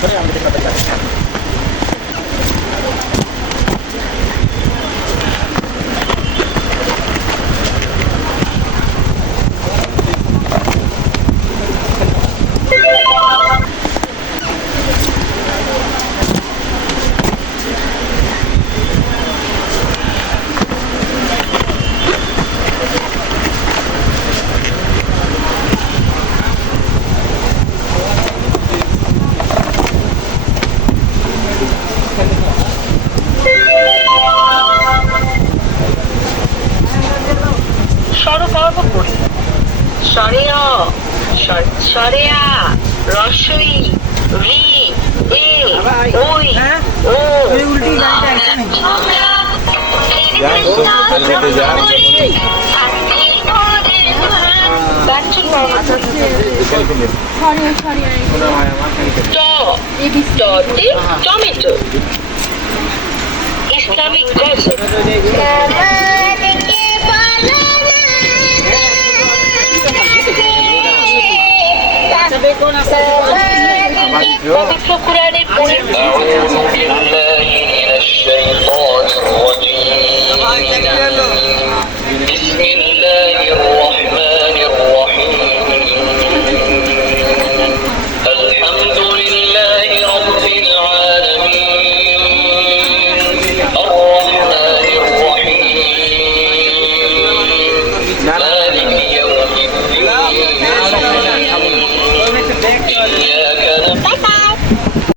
করে আমাদের সাথে থাকে। সরেয়া সরেয়া রসই রি এ ওই ও টমেটো ইসলামিক পবিত্র কুরআনের আউযু বিল্লাহি মিনাশ শাইতানির রাজীম বিসমিল্লাহ